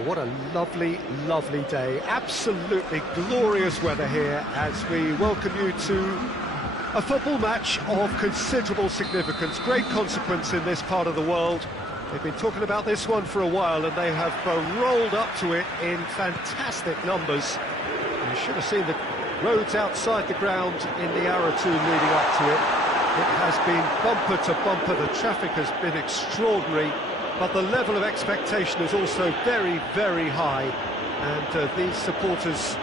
Well, what a lovely, lovely day. Absolutely glorious weather here as we welcome you to a football match of considerable significance, great consequence in this part of the world. They've been talking about this one for a while and they have rolled up to it in fantastic numbers. You should have seen the roads outside the ground in the hour or two leading up to it. It has been bumper to bumper, the traffic has been extraordinary, but the level of expectation is also very, very high. And these supporters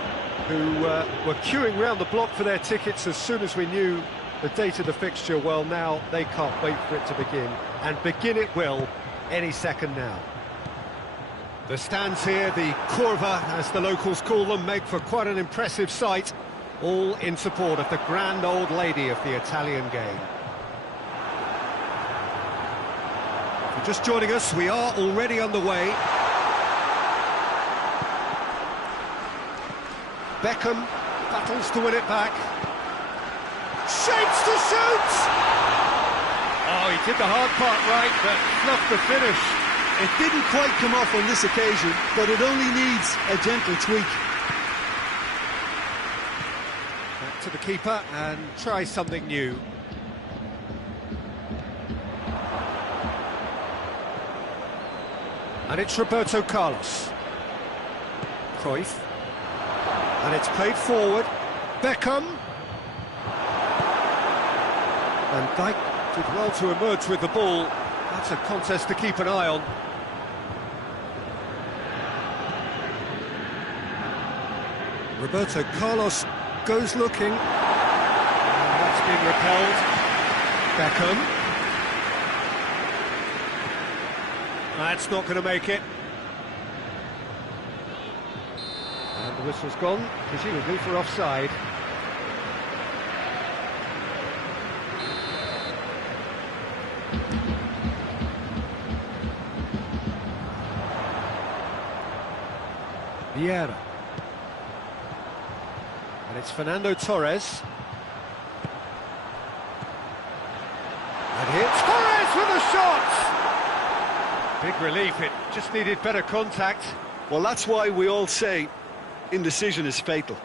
who were queuing round the block for their tickets as soon as we knew the date of the fixture, well, now they can't wait for it to begin. And begin it will any second now. The stands here, the curva, as the locals call them, make for quite an impressive sight, all in support of the grand old lady of the Italian game. If you're just joining us, we are already underway. Beckham battles to win it back. Shapes to shoot! Oh, he did the hard part right, but fluffed the finish. It didn't quite come off on this occasion, but it only needs a gentle tweak. Back to the keeper and try something new. And it's Roberto Carlos. Cruyff. And it's played forward. Beckham. Van Dijk did well to emerge with the ball. That's a contest to keep an eye on. Roberto Carlos goes looking. And that's been repelled. Beckham. That's not going to make it. And the whistle's gone, presumably for offside. Vieira. And it's Fernando Torres. And here's Torres with a shot! Big relief, it just needed better contact. Well, that's why we all say indecision is fatal.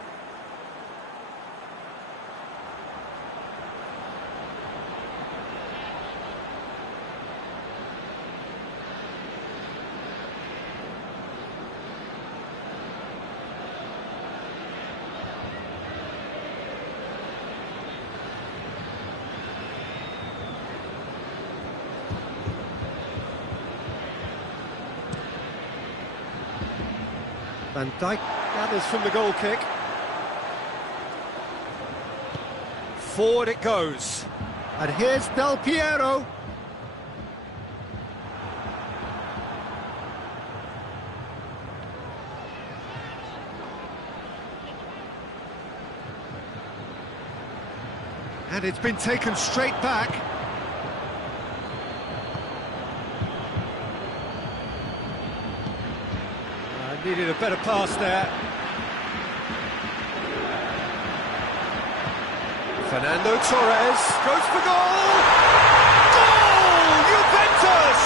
Van Dijk gathers from the goal kick. Forward it goes. And here's Del Piero. And it's been taken straight back. Needed a better pass there. Fernando Torres goes for goal! Goal! Juventus!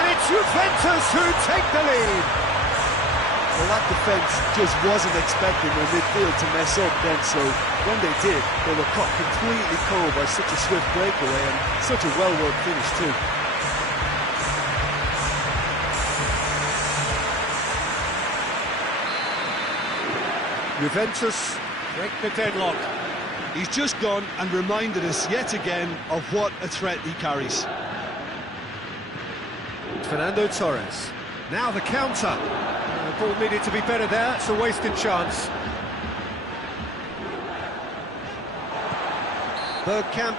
And it's Juventus who take the lead. Well, that defence just wasn't expecting their midfield to mess up then, so when they did, they were caught completely cold by such a swift breakaway and such a well-worked finish too. Juventus break the deadlock. He's just gone and reminded us yet again of what a threat he carries. Fernando Torres. Now the counter. The ball needed to be better there. It's a wasted chance. Bergkamp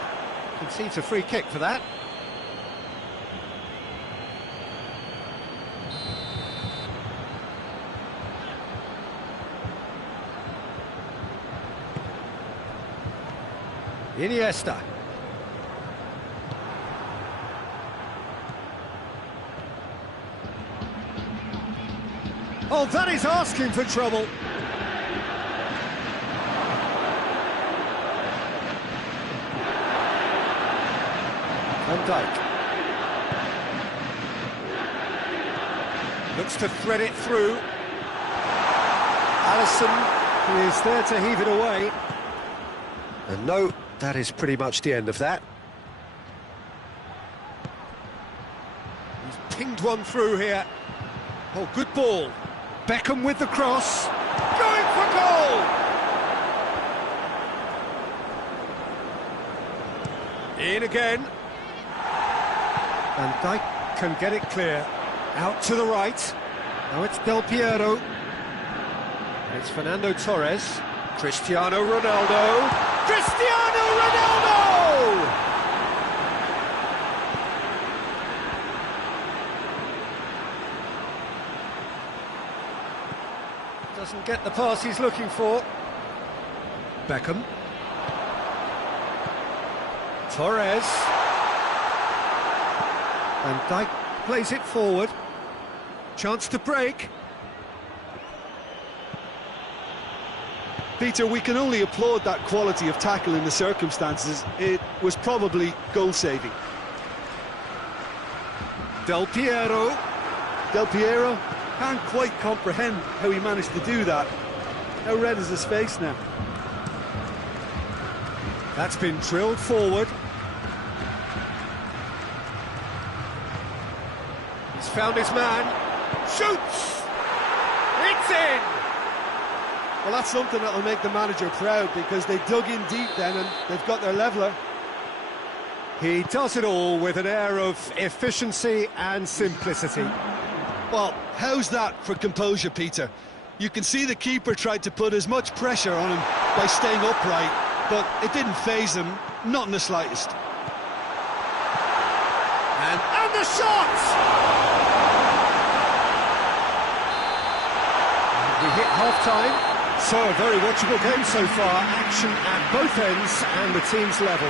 concedes a free kick for that. Iniesta. Oh, that is asking for trouble. Van Dijk. Looks to thread it through. Alisson is there to heave it away. And no, that is pretty much the end of that. He's pinged one through here. Oh, good ball. Beckham with the cross. Going for goal! In again. Van Dijk can get it clear. Out to the right. Now it's Del Piero. It's Fernando Torres. Cristiano Ronaldo. Cristiano Ronaldo! Doesn't get the pass he's looking for. Beckham. Torres. Van Dijk plays it forward. Chance to break. Peter, we can only applaud that quality of tackle in the circumstances. It was probably goal-saving. Del Piero. Del Piero can't quite comprehend how he managed to do that. How red is his face now? That's been drilled forward. He's found his man. Shoots! It's in! Well, that's something that'll make the manager proud, because they dug in deep then and they've got their leveller. He does it all with an air of efficiency and simplicity. Well, how's that for composure, Peter? You can see the keeper tried to put as much pressure on him by staying upright, but it didn't faze him, not in the slightest. And the shot! We hit half-time. So, a very watchable game so far. Action at both ends and the team's level.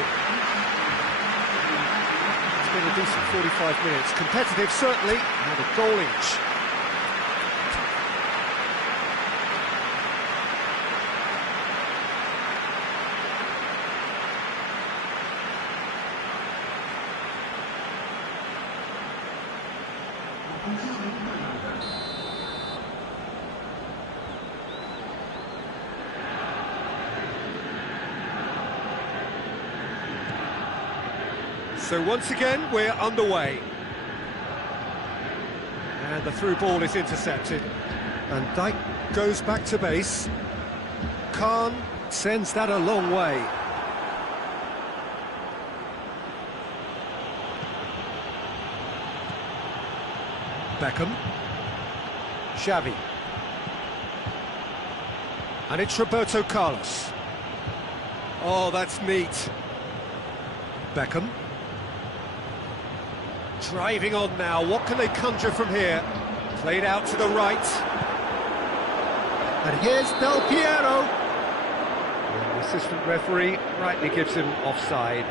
It's been a decent 45 minutes. Competitive, certainly, and a goal each. So once again, we're underway. And the through ball is intercepted. And Dijk goes back to base. Khan sends that a long way. Beckham. Xavi. And it's Roberto Carlos. Oh, that's neat. Beckham. Driving on now, what can they conjure from here? Played out to the right. And here's Del Piero. And the assistant referee rightly gives him offside.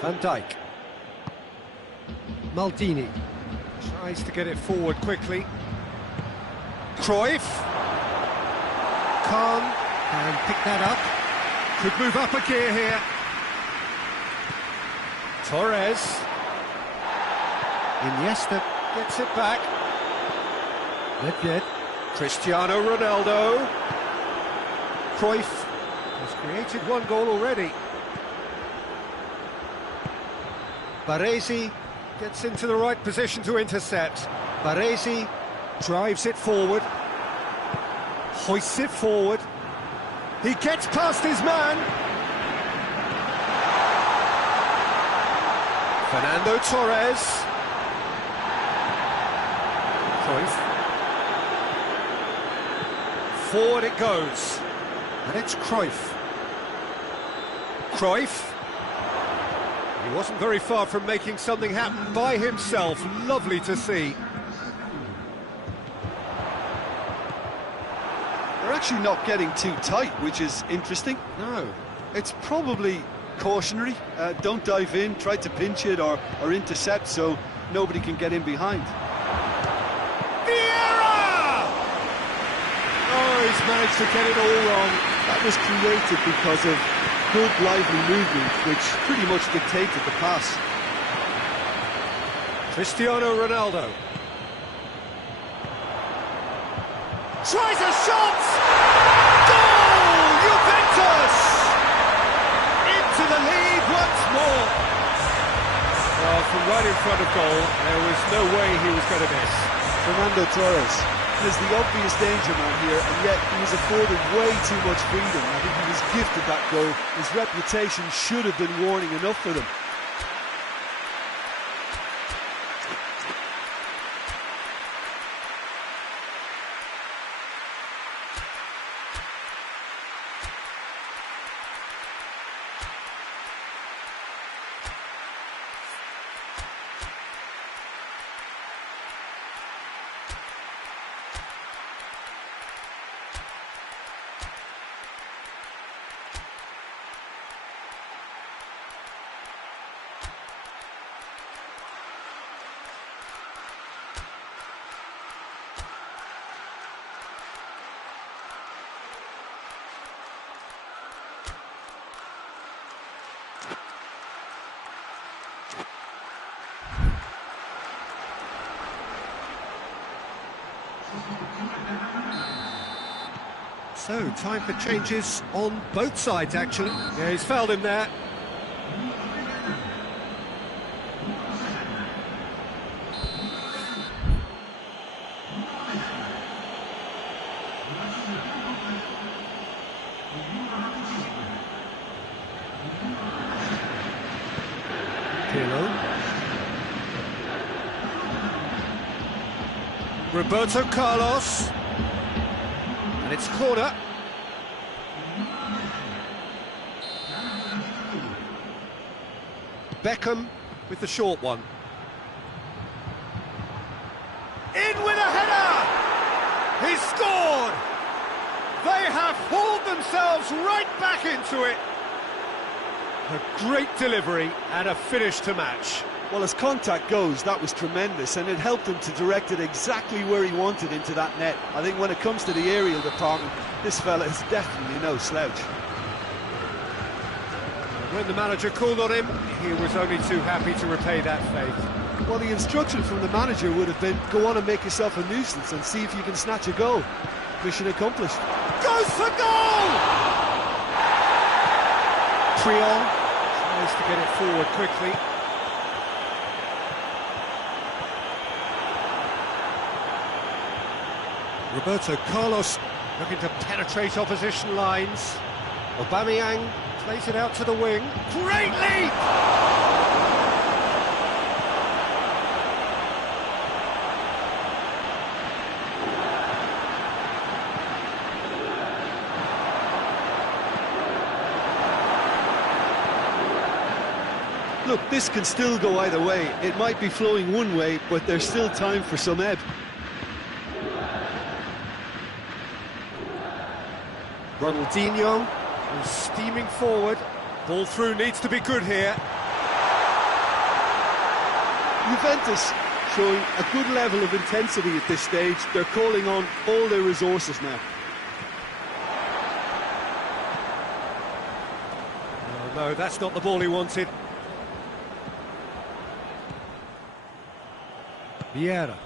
Van Dijk. Maldini tries to get it forward quickly. Cruyff. Khan. And pick that up. Could move up a gear here. Torres. Iniesta gets it back. Nedved. Cristiano Ronaldo. Cruyff has created one goal already. Baresi gets into the right position to intercept. Baresi drives it forward. Hoists it forward. He gets past his man. Fernando Torres. Cruyff. Forward it goes. And it's Cruyff. Cruyff. He wasn't very far from making something happen by himself. Lovely to see. They're actually not getting too tight, which is interesting. No. It's probably cautionary. Don't dive in, try to pinch it or intercept so nobody can get in behind. Vieira! Oh, he's managed to get it all wrong. That was created because of good, lively movement, which pretty much dictated the pass. Cristiano Ronaldo. Tries a shot! Goal! Juventus! Into the lead once more. Well, from right in front of goal, there was no way he was going to miss. Fernando Torres is the obvious danger man here, and yet he was afforded way too much freedom. I think he was gifted that goal. His reputation should have been warning enough for them. So, time for changes on both sides, actually. Yeah, he's fouled him there. Pirlo. Roberto Carlos. And it's corner. Beckham with the short one. In with a header! He's scored! They have hauled themselves right back into it. A great delivery and a finish to match. Well, as contact goes, that was tremendous, and it helped him to direct it exactly where he wanted into that net. I think when it comes to the aerial department, this fella is definitely no slouch. When the manager called on him, he was only too happy to repay that faith. Well, the instruction from the manager would have been, go on and make yourself a nuisance and see if you can snatch a goal. Mission accomplished. Goes for goal! Triol tries to get it forward quickly. Roberto Carlos looking to penetrate opposition lines. Aubameyang plays it out to the wing. Great leap! Look, this can still go either way. It might be flowing one way, but there's still time for some ebb. Ronaldinho is steaming forward. Ball through needs to be good here. Juventus showing a good level of intensity at this stage. They're calling on all their resources now. Oh, no, that's not the ball he wanted. Vieira.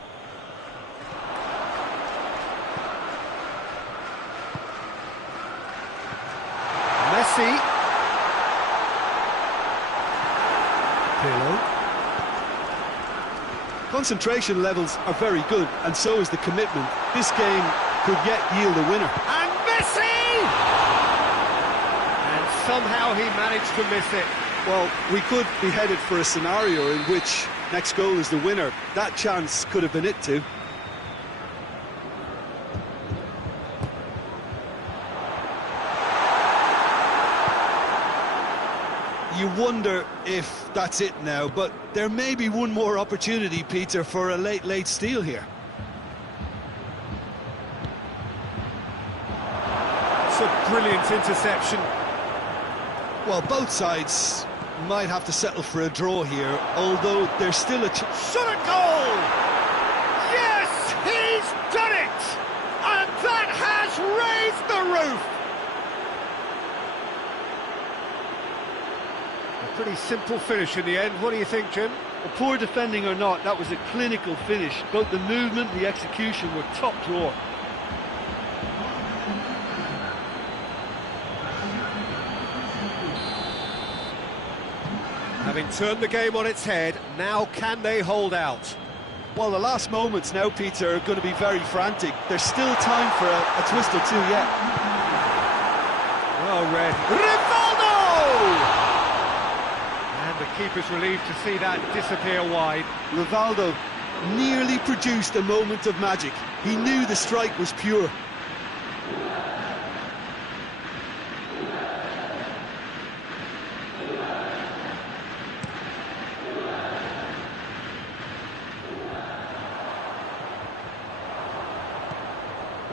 Messi. Pirlo. Concentration levels are very good, and so is the commitment. This game could yet yield a winner. And Messi! And somehow he managed to miss it. Well, we could be headed for a scenario in which next goal is the winner. That chance could have been it too. You wonder if that's it now, but there may be one more opportunity, Peter, for a late steal here. It's a brilliant interception. Well, both sides might have to settle for a draw here, although there's still a Shot at goal! Yes, he's done it! And that has raised the roof! Pretty simple finish in the end. What do you think, Jim? Well, poor defending or not, that was a clinical finish. Both the movement and the execution were top drawer. Having turned the game on its head, now can they hold out? Well, the last moments now, Peter, are going to be very frantic. There's still time for a twist or two yet. Well read. Rivaldo! And the keeper's relieved to see that disappear wide. Rivaldo nearly produced a moment of magic. He knew the strike was pure.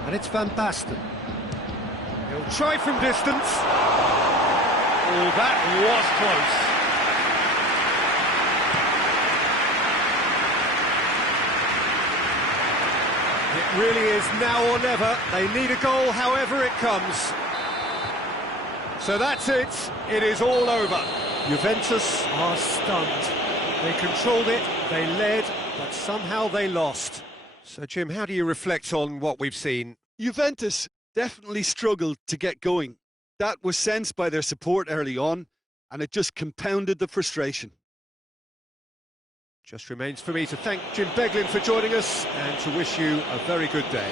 And it's Van Basten. He'll try from distance. Oh, that was close. It really is now or never. They need a goal, however it comes. So that's it. It is all over. Juventus are stunned. They controlled it, they led, but somehow they lost. So, Jim, how do you reflect on what we've seen? Juventus definitely struggled to get going. That was sensed by their support early on, and it just compounded the frustration. Just remains for me to thank Jim Beglin for joining us and to wish you a very good day.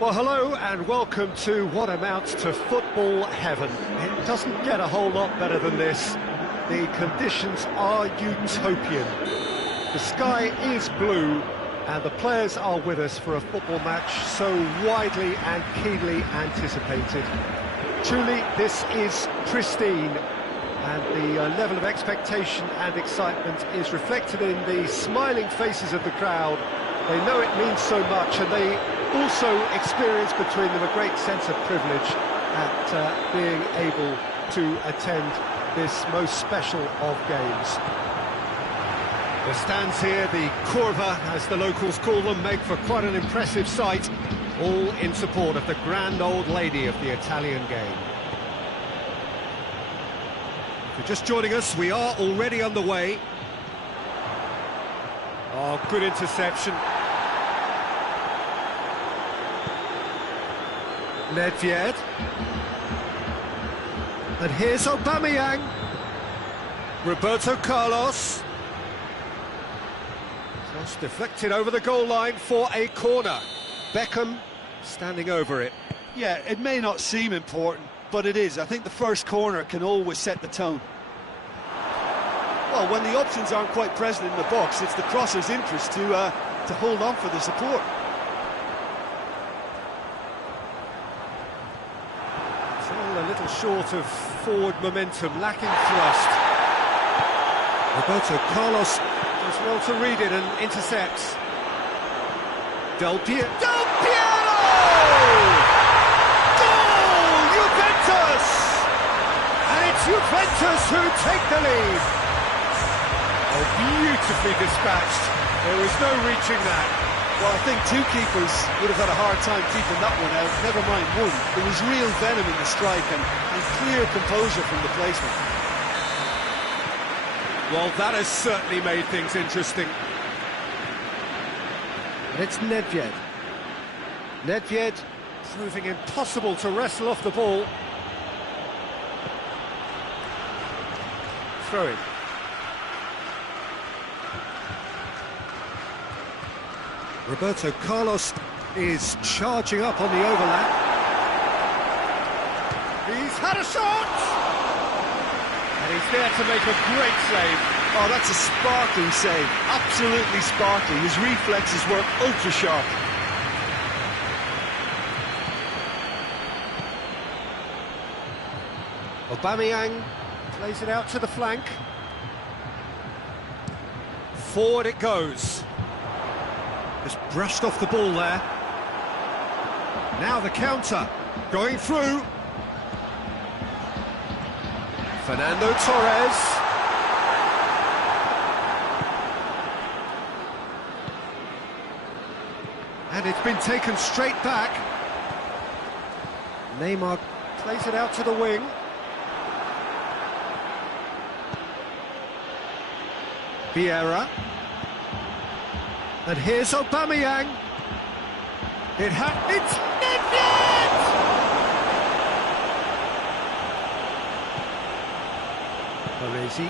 Well, hello and welcome to what amounts to football heaven. It doesn't get a whole lot better than this. The conditions are utopian. The sky is blue and the players are with us for a football match so widely and keenly anticipated. Truly, this is pristine, and the level of expectation and excitement is reflected in the smiling faces of the crowd. They know it means so much, and they also experience between them a great sense of privilege at being able to attend this most special of games. The stands here, the curva, as the locals call them, make for quite an impressive sight, all in support of the grand old lady of the Italian game. If you're just joining us, we are already underway. Oh, good interception. Nedved. And here's Aubameyang. Roberto Carlos. Just deflected over the goal line for a corner. Beckham standing over it. Yeah, it may not seem important, but it is. I think the first corner can always set the tone. Well, when the options aren't quite present in the box, it's the crosser's interest to hold on for the support. Still a little short of forward momentum, lacking thrust. Roberto Carlos does well to read it and intercepts. Del Piero! Goal! Juventus! And it's Juventus who take the lead. Oh, beautifully dispatched. There was no reaching that. Well, I think two keepers would have had a hard time keeping that one out, never mind one. There was real venom in the strike and clear composure from the placement. Well, that has certainly made things interesting. And it's Nedved. Nedved proving impossible to wrestle off the ball. Throw it. Roberto Carlos is charging up on the overlap. He's had a shot! And he's there to make a great save. Oh, that's a sparkling save. Absolutely sparkling. His reflexes were ultra sharp. Aubameyang plays it out to the flank. Forward it goes. Just brushed off the ball there. Now the counter, going through. Fernando Torres. And it's been taken straight back. Neymar plays it out to the wing. Vieira. And here's Aubameyang. It's Nedved! Baresi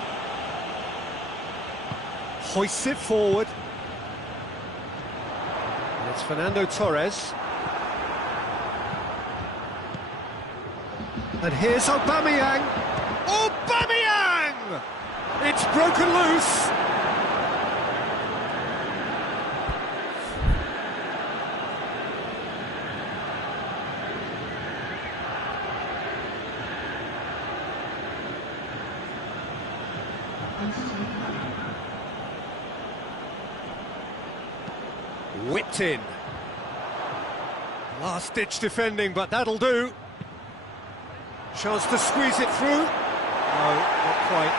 hoists it forward. And it's Fernando Torres. And here's Aubameyang. Aubameyang! It's broken loose. Whipped in. Last-ditch defending, but that'll do. Chance to squeeze it through. No, not quite.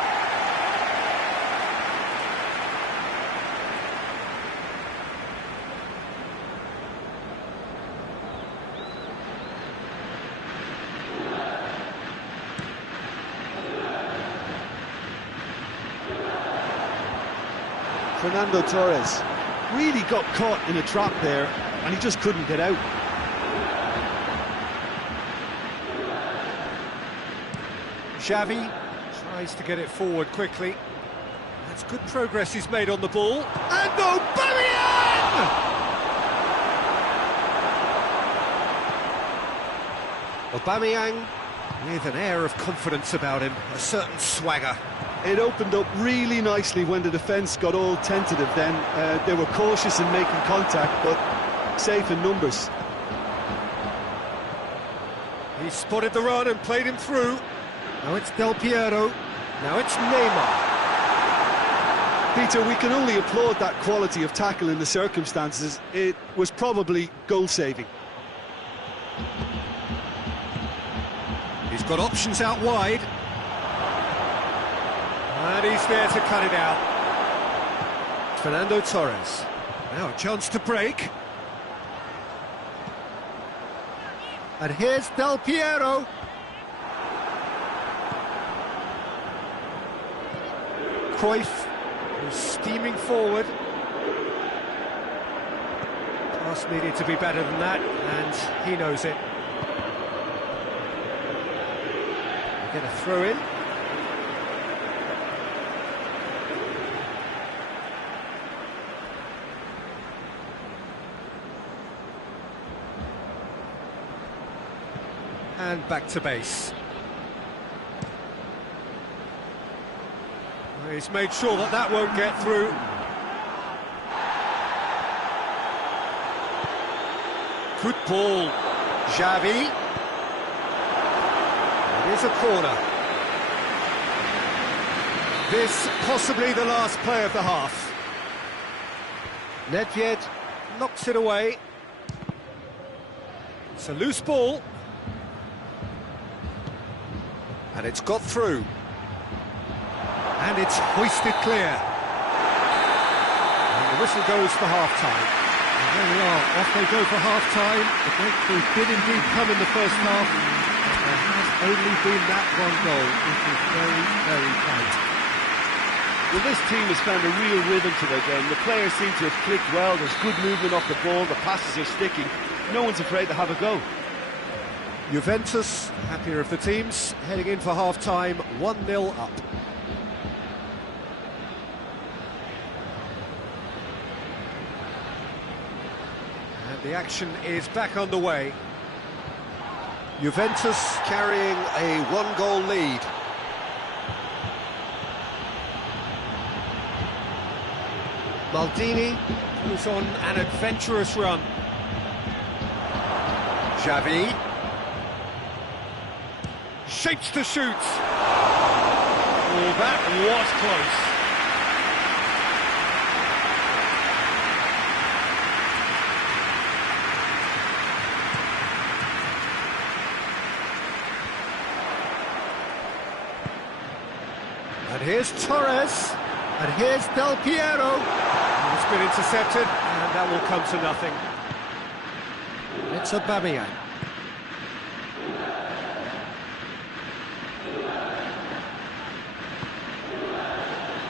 Fernando Torres really got caught in a trap there, and he just couldn't get out. Xavi tries to get it forward quickly. That's good progress he's made on the ball. And Aubameyang! Aubameyang with an air of confidence about him, a certain swagger. It opened up really nicely when the defence got all tentative then. They were cautious in making contact, but safe in numbers. He He spotted the run and played him through. Now it's Del Piero. Now it's Neymar. Peter, we can only applaud that quality of tackle in the circumstances. It was probably goal-saving. He's got options out wide. And he's there to cut it out. Fernando Torres. Now a chance to break. And here's Del Piero. Cruyff, who's steaming forward. Pass needed to be better than that, and he knows it. Get a throw in. And back to base. Well, he's made sure that that won't get through. Good ball. Xavi. It is a corner. This possibly the last play of the half. Nedved knocks it away. It's a loose ball. And it's got through. And it's hoisted clear. And the whistle goes for half-time. And there we are, off they go for half-time. The breakthrough did indeed come in the first half, but there has only been that one goal, which is very, very tight. Well, this team has found a real rhythm to their game. The players seem to have clicked well, there's good movement off the ball, the passes are sticking. No one's afraid to have a go. Juventus, happier of the teams, heading in for half-time, 1-0 up. And the action is back underway. Juventus carrying a one-goal lead. Maldini goes on an adventurous run. Xavi shapes to shoot. Oh, that was close. And here's Torres. And here's Del Piero. It's been intercepted, and that will come to nothing. It's Aubameyang.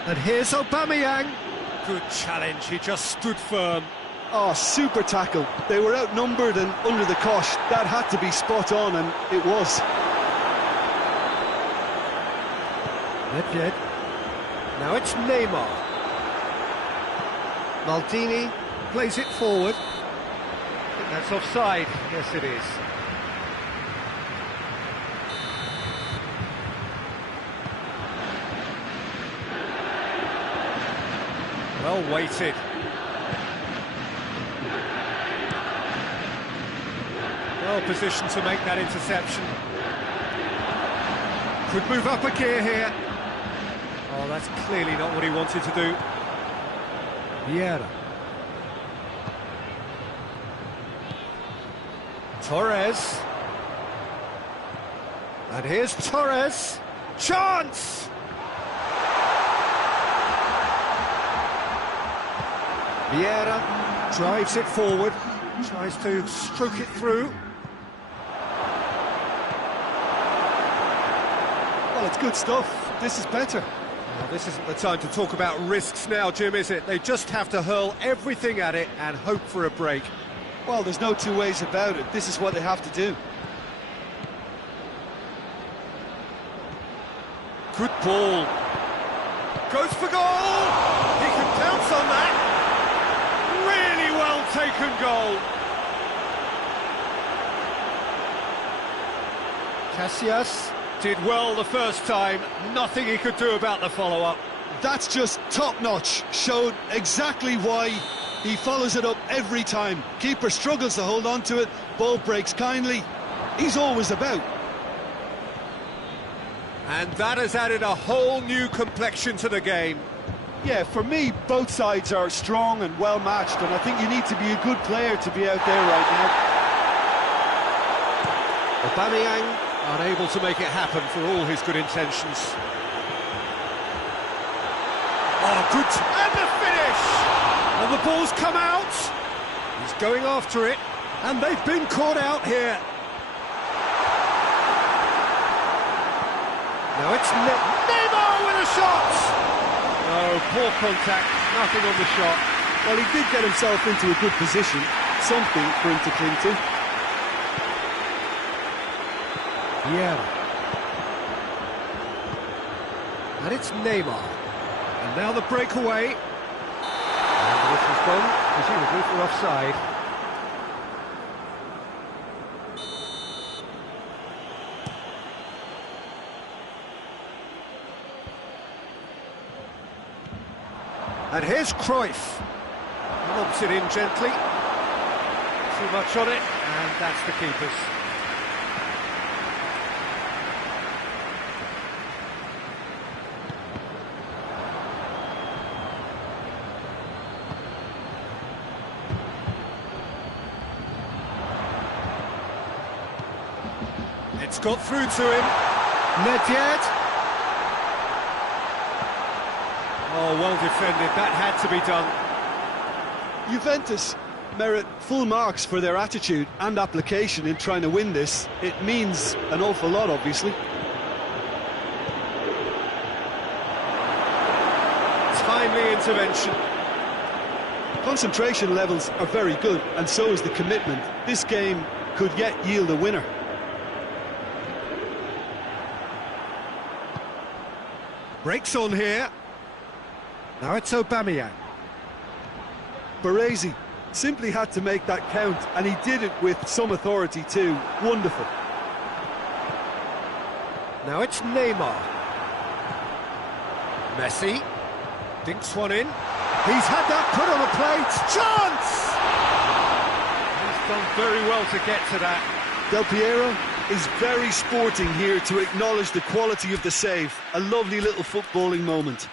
And here's Aubameyang. Good challenge, he just stood firm. Oh, super tackle. They were outnumbered and under the cosh. That had to be spot on, and it was. Nedved. Now it's Neymar. Maldini plays it forward. I think that's offside. Yes, it is. Well weighted. Well positioned to make that interception. Could move up a gear here. Oh, that's clearly not what he wanted to do. Vieira. Torres. And here's Torres. Chance! Vieira drives it forward, tries to stroke it through. Well, it's good stuff. This is better. Well, this isn't the time to talk about risks now, Jim, is it? They just have to hurl everything at it and hope for a break. Well, there's no two ways about it. This is what they have to do. Good ball. Goes for goal! He can pounce on that. Really well taken goal. Casillas did well the first time. Nothing he could do about the follow-up. That's just top-notch. Showed exactly why he follows it up every time. Keeper struggles to hold on to it. Ball breaks kindly. he's always about. And that has added a whole new complexion to the game. Yeah, for me, both sides are strong and well matched, and I think you need to be a good player to be out there right now. Aubameyang unable to make it happen for all his good intentions. Oh, good. And the finish! And the ball's come out. He's going after it, and they've been caught out here. Now it's Neymar with a shot! Oh, poor contact, nothing on the shot. Well, he did get himself into a good position, something for him to cling to. Yeah. And it's Neymar. And now the breakaway. And this has gone, presumably for offside. And here's Cruyff. Lobs it in gently. Too much on it, and that's the keeper's. It's got through to him. Nedved. Oh, well defended. That had to be done. Juventus merit full marks for their attitude and application in trying to win this. It means an awful lot, obviously. Timely intervention. Concentration levels are very good, and so is the commitment. This game could yet yield a winner. Breaks on here. Now it's Aubameyang. Baresi simply had to make that count, and he did it with some authority too. Wonderful. Now it's Neymar. Messi dinks one in. He's had that put on a plate. Chance! He's done very well to get to that. Del Piero is very sporting here to acknowledge the quality of the save. A lovely little footballing moment.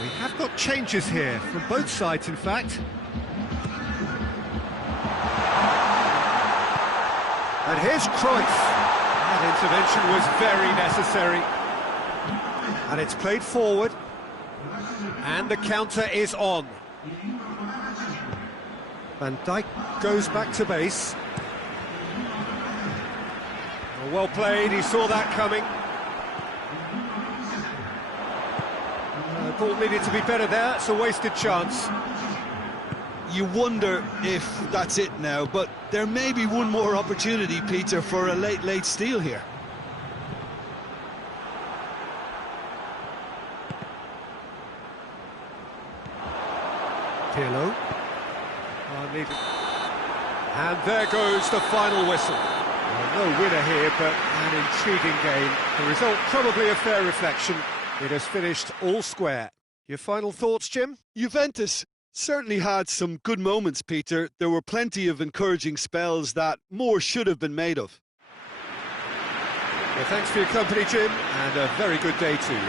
We have got changes here, from both sides in fact. And here's Cruyff. That intervention was very necessary. And it's played forward. And the counter is on. Van Dijk goes back to base. Well played, he saw that coming. The ball needed to be better there, it's a wasted chance. You wonder if that's it now, but there may be one more opportunity, Peter, for a late steal here. Pirlo. And there goes the final whistle. Well, no winner here, but an intriguing game. The result probably a fair reflection. It has finished all square. Your final thoughts, Jim? Juventus certainly had some good moments, Peter. There were plenty of encouraging spells that more should have been made of. Well, thanks for your company, Jim, and a very good day to you.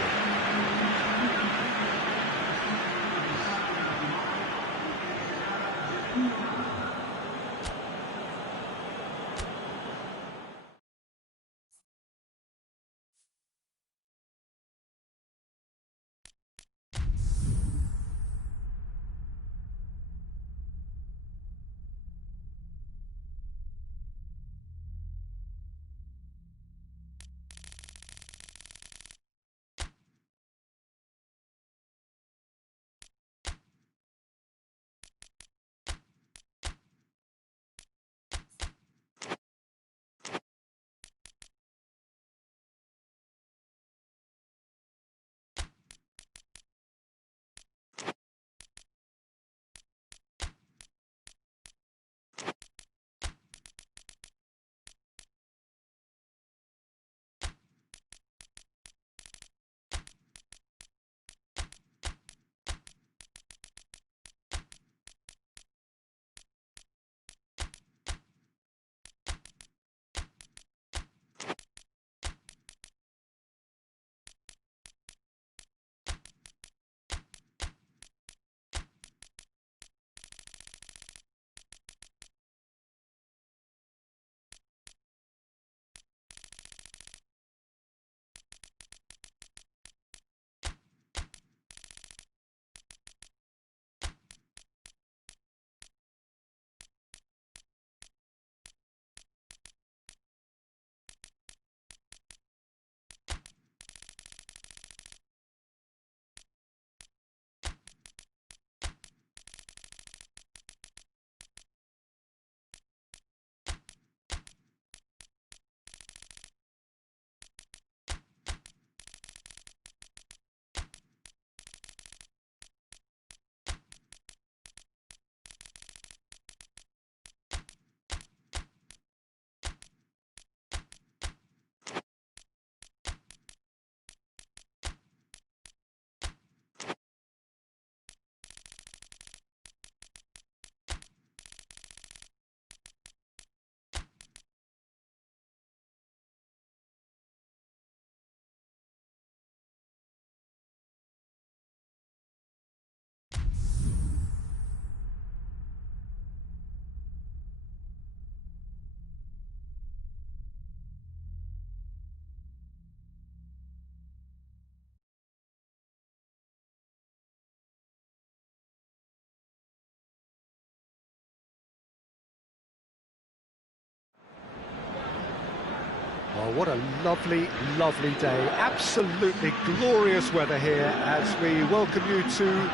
What a lovely, lovely day. Absolutely glorious weather here as we welcome you to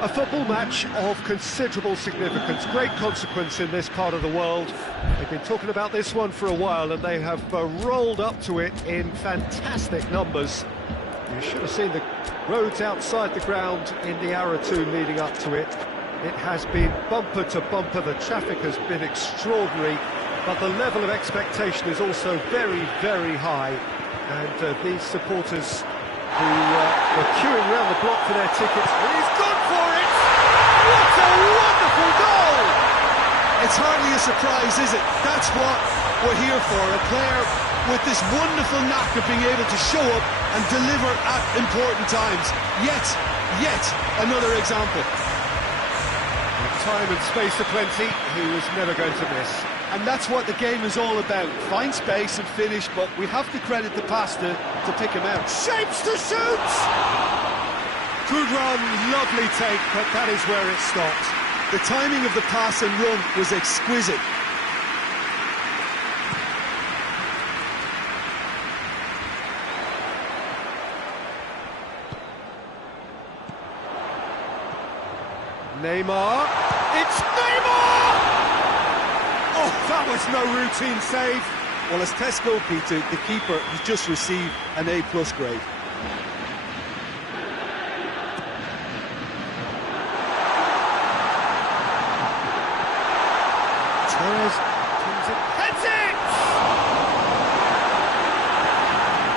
a football match of considerable significance, great consequence in this part of the world. They've been talking about this one for a while and they have rolled up to it in fantastic numbers. You should have seen the roads outside the ground in the hour or two leading up to it. It has been bumper to bumper, the traffic has been extraordinary, but the level of expectation is also very, very high. And these supporters who were queuing around the block for their tickets, and he's gone for it! What a wonderful goal! It's hardly a surprise, is it? That's what we're here for, a player with this wonderful knack of being able to show up and deliver at important times. Yet another example. With time and space aplenty, he was never going to miss. And that's what the game is all about. Find space and finish, but we have to credit the pass to pick him out. Shapes to shoot! Good run, lovely take, but that is where it stopped. The timing of the pass and run was exquisite. Neymar, it's Neymar! Oh, that was no routine save. Well, as test goalkeeper, the keeper has just received an A+ grade. Torres comes it, heads it!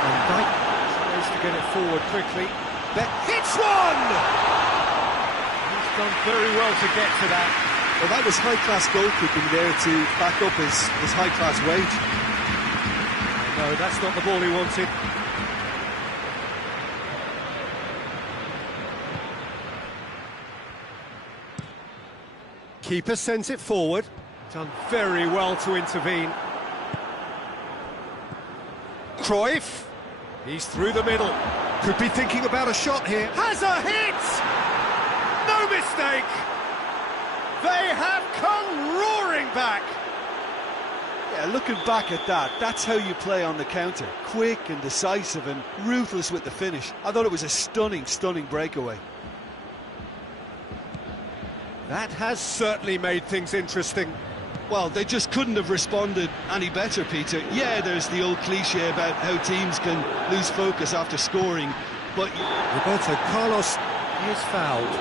And Dyke tries to get it forward quickly. Beck hits one! He's done very well to get to that. Well, that was high-class goalkeeping there to back up his high-class wage. No, that's not the ball he wanted. Keeper sends it forward. Done very well to intervene. Cruyff. He's through the middle. Could be thinking about a shot here. Has a hit! No mistake! They have come roaring back! Yeah, looking back at that, that's how you play on the counter. Quick and decisive and ruthless with the finish. I thought it was a stunning, stunning breakaway. That has certainly made things interesting. Well, they just couldn't have responded any better, Peter. Yeah, there's the old cliche about how teams can lose focus after scoring, but... Roberto Carlos is fouled.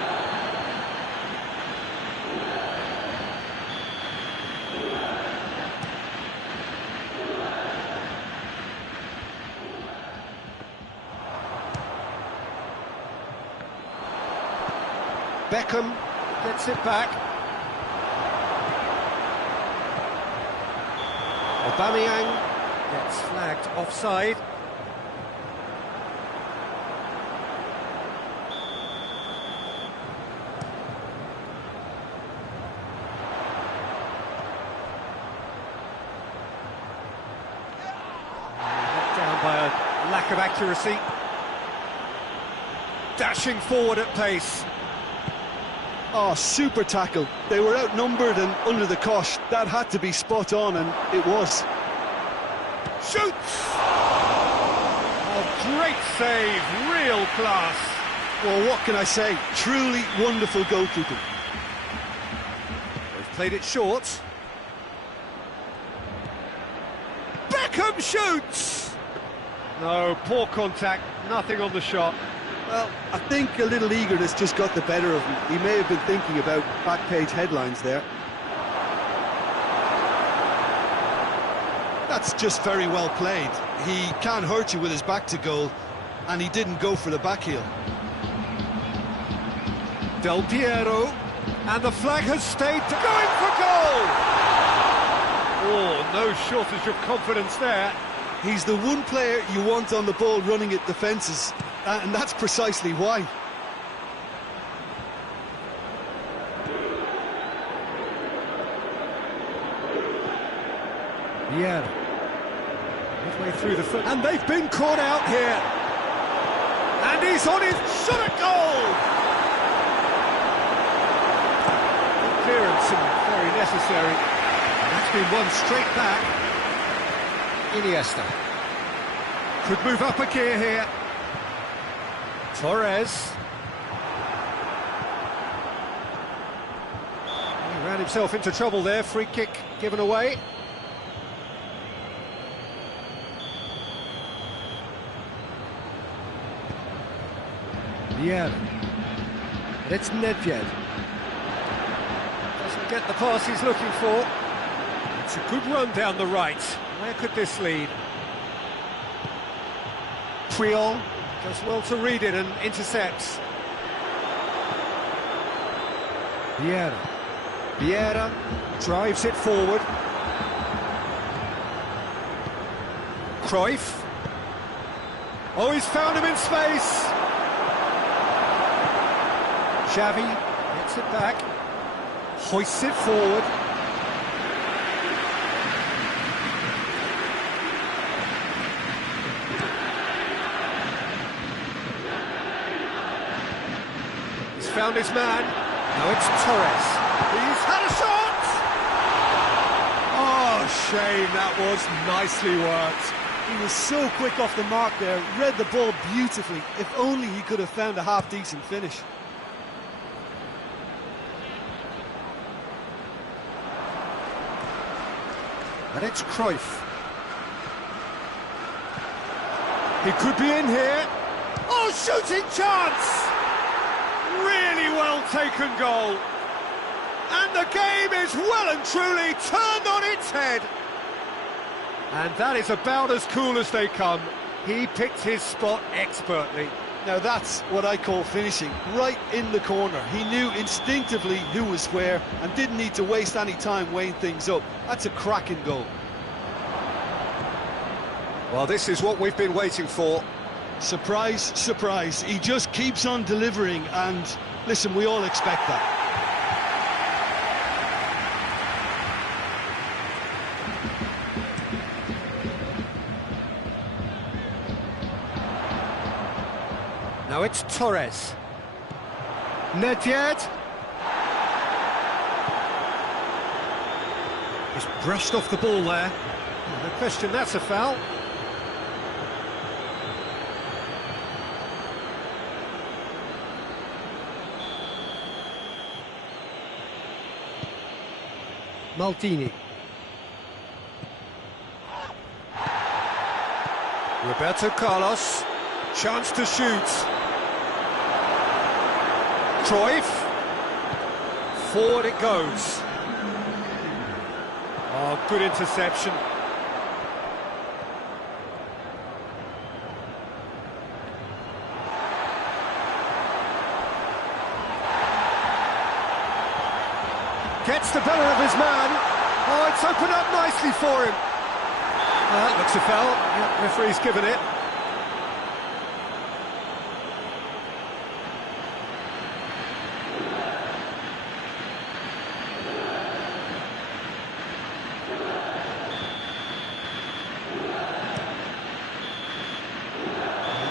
Beckham gets it back. Aubameyang gets flagged offside. Knocked down by a lack of accuracy. Dashing forward at pace. Oh, super tackle. They were outnumbered and under the cosh. That had to be spot on, and it was. Shoots! Oh, great save, real class. Well, what can I say? Truly wonderful goalkeeping. They've played it short. Beckham shoots! No, poor contact, nothing on the shot. Well, I think a little eagerness just got the better of him. He may have been thinking about back-page headlines there. That's just very well played. He can't hurt you with his back to goal, and he didn't go for the back heel. Del Piero, and the flag has stayed going for goal! Oh, no shortage of confidence there. He's the one player you want on the ball running at defences. And that's precisely why. Yeah. Midway through the foot, and they've been caught out here. And he's on his shot at goal. Clearance and very necessary. And that's been won straight back. Iniesta. Could move up a gear here. Torres. He ran himself into trouble there. Free kick given away. Yeah. And it's Nedved. Doesn't get the pass he's looking for. It's a good run down the right. Where could this lead? Puyol does well to read it and intercepts. Vieira drives it forward. Cruyff. Oh, he's found him in space. Xavi gets it back, hoists it forward. He's found his man. Now it's Torres. He's had a shot! Oh, shame, that was nicely worked. He was so quick off the mark there, read the ball beautifully. If only he could have found a half-decent finish. And it's Cruyff. He could be in here. Oh, shooting chance! Really well taken goal. And the game is well and truly turned on its head. And that is about as cool as they come. He picked his spot expertly. Now that's what I call finishing, right in the corner. He knew instinctively who was where and didn't need to waste any time weighing things up. That's a cracking goal. Well, this is what we've been waiting for. Surprise, surprise. He just keeps on delivering and, listen, we all expect that. Now it's Torres. Nedved. He's brushed off the ball there. No question, that's a foul. Maldini. Roberto Carlos. Chance to shoot. Cruyff. Forward it goes. Oh, good interception. Gets the better of his man. Oh, it's opened up nicely for him. That looks a foul. Yeah, referee's given it.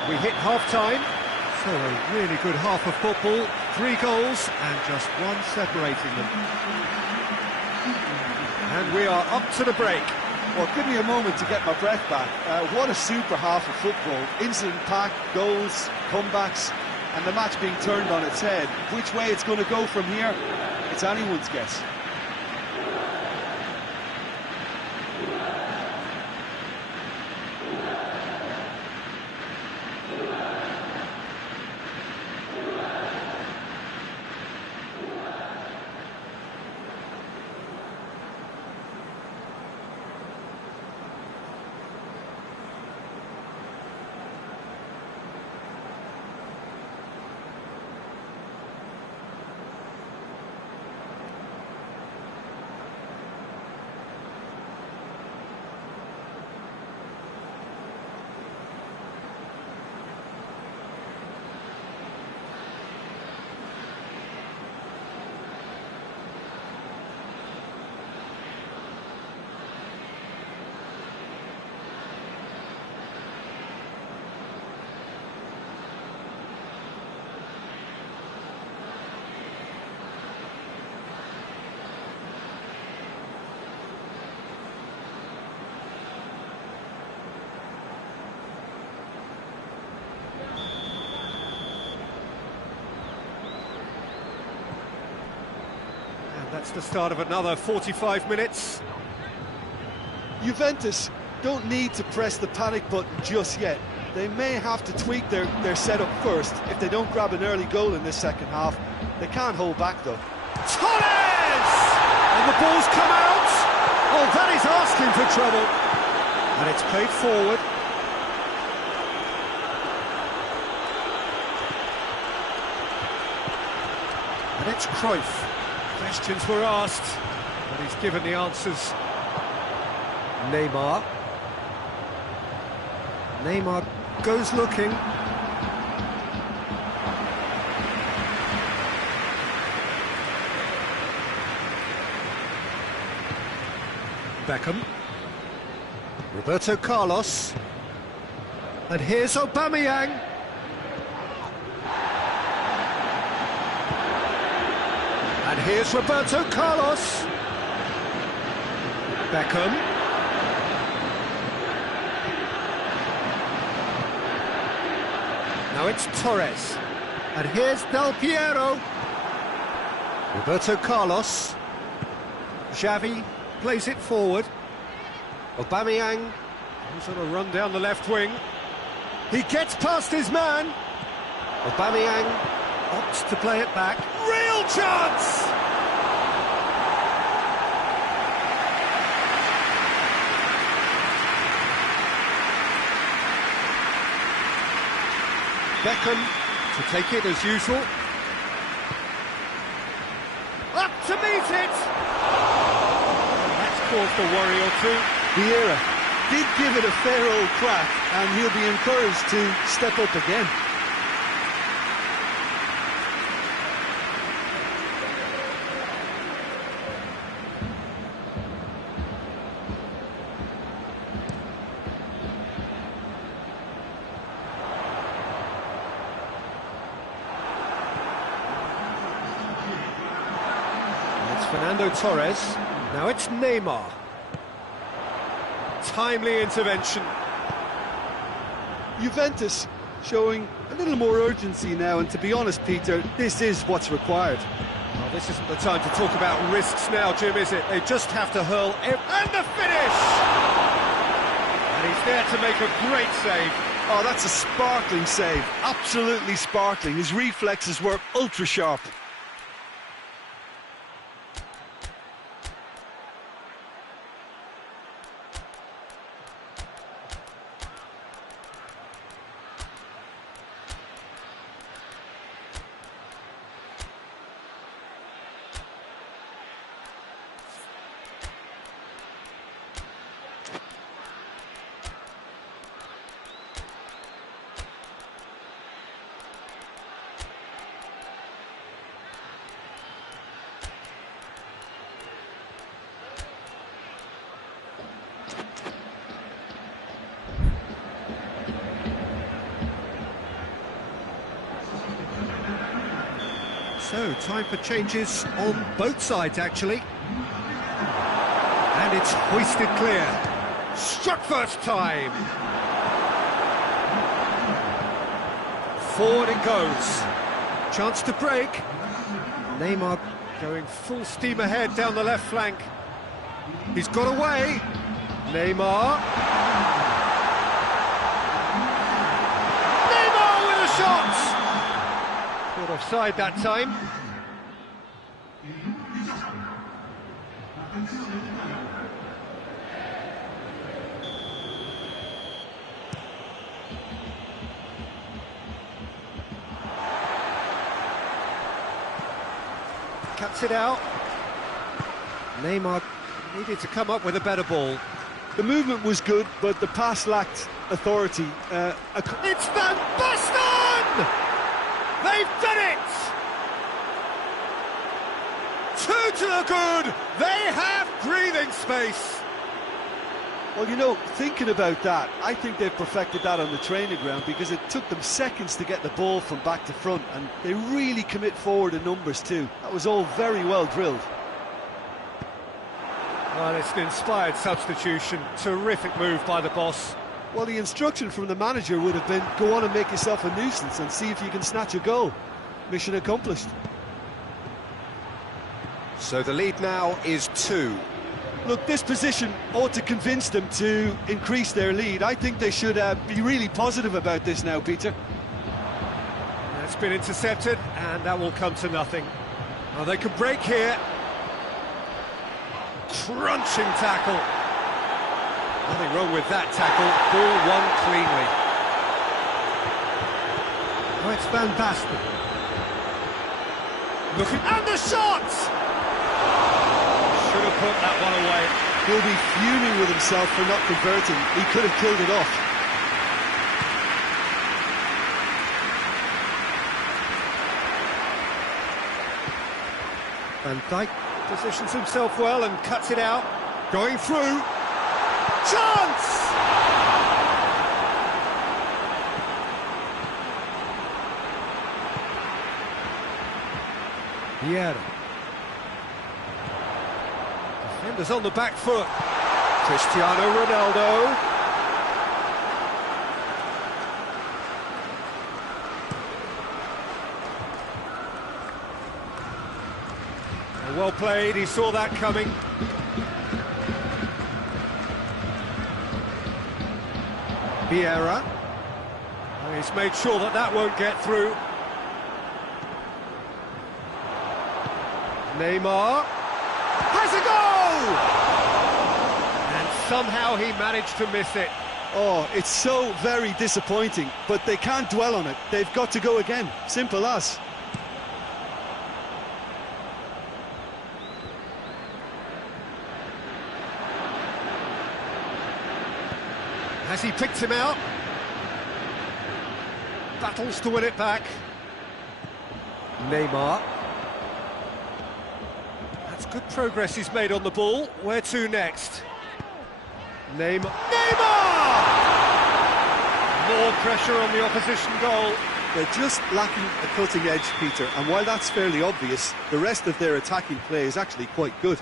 We hit half-time, so a really good half of football, 3 goals and just one separating them. And we are up to the break. Well, give me a moment to get my breath back. What a super half of football. Incident-packed, goals, comebacks, and the match being turned on its head. Which way it's going to go from here, it's anyone's guess. That's the start of another 45 minutes. Juventus don't need to press the panic button just yet. They may have to tweak their setup first if they don't grab an early goal in this second half. They can't hold back though. Torres! And the ball's come out! Oh, that is asking for trouble. And it's played forward. And it's Cruyff. Questions were asked, but he's given the answers. Neymar. Neymar goes looking. Beckham. Roberto Carlos. And here's Aubameyang. And here's Roberto Carlos. Beckham. Now it's Torres. And here's Del Piero. Roberto Carlos. Xavi plays it forward. Aubameyang, who's on a run down the left wing. He gets past his man. Aubameyang opts to play it back. Real chance! Beckham to take it as usual. Up to meet it! That's caused a worry or two. Vieira did give it a fair old crack, and he'll be encouraged to step up again. Fernando Torres. Now it's Neymar. Timely intervention. Juventus showing a little more urgency now, and to be honest, Peter, this is what's required. Well, this isn't the time to talk about risks now, Jim, is it? They just have to hurl and the finish! And he's there to make a great save. Oh, that's a sparkling save. Absolutely sparkling. His reflexes were ultra sharp. So, time for changes on both sides, actually. And it's hoisted clear. Struck first time. Forward it goes. Chance to break. Neymar going full steam ahead down the left flank. He's got away. Neymar. Neymar with a shot! Caught offside that time. Cuts it out. Neymar needed to come up with a better ball. The movement was good, but the pass lacked authority. It's Van Basten! They've done it! 2 to the good! They have breathing space! Well, you know, thinking about that, I think they've perfected that on the training ground, because it took them seconds to get the ball from back to front, and they really commit forward in numbers too. That was all very well drilled. Well, it's an inspired substitution. Terrific move by the boss. Well, the instruction from the manager would have been, go on and make yourself a nuisance and see if you can snatch a goal. Mission accomplished. So the lead now is 2. Look, this position ought to convince them to increase their lead. I think they should be really positive about this now, Peter. That's been intercepted, and that will come to nothing. Oh, they can break here. Crunching tackle. Nothing wrong with that tackle. Ball won cleanly. Oh, it's Van Basten. Looking, and the shot! Should have put that one away. He'll be fuming with himself for not converting. He could have killed it off. Van Dijk positions himself well and cuts it out. Going through. Chance! Vieira. Defenders on the back foot. Cristiano Ronaldo. Well played, he saw that coming. Vieira. Oh, he's made sure that that won't get through. Neymar has a goal! And somehow he managed to miss it. Oh, it's so very disappointing, but they can't dwell on it. They've got to go again. Simple as. Has he picked him out? Battles to win it back. Neymar. That's good progress he's made on the ball. Where to next? Neymar. Neymar! More pressure on the opposition goal. They're just lacking a cutting edge, Peter, and while that's fairly obvious, the rest of their attacking play is actually quite good.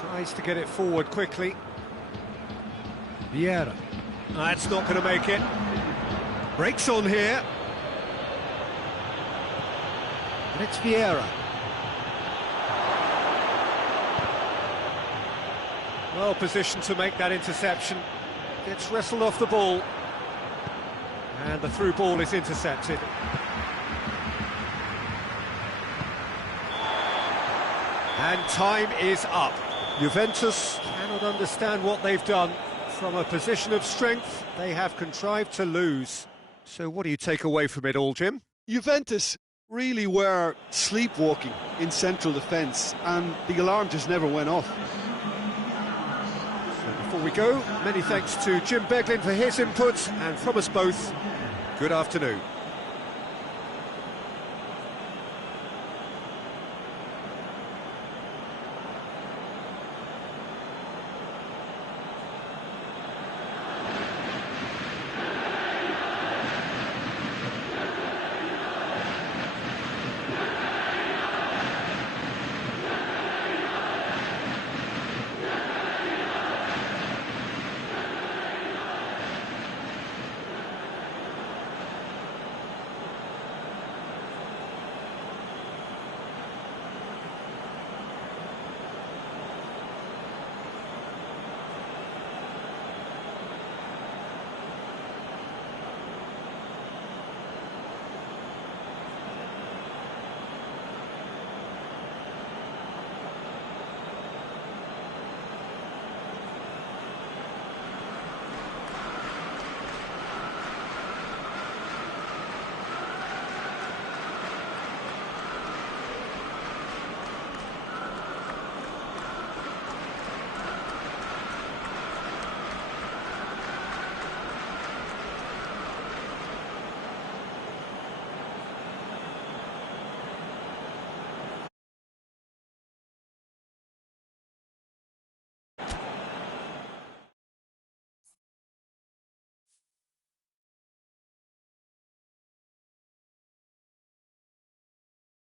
Tries to get it forward quickly. Vieira. That's not going to make it. Breaks on here. And it's Vieira. Well positioned to make that interception. Gets wrestled off the ball. And the through ball is intercepted. And time is up. Juventus cannot understand what they've done. From a position of strength, they have contrived to lose. So what do you take away from it all, Jim? Juventus really were sleepwalking in central defence, and the alarm just never went off. So before we go, many thanks to Jim Beglin for his input, and from us both, good afternoon.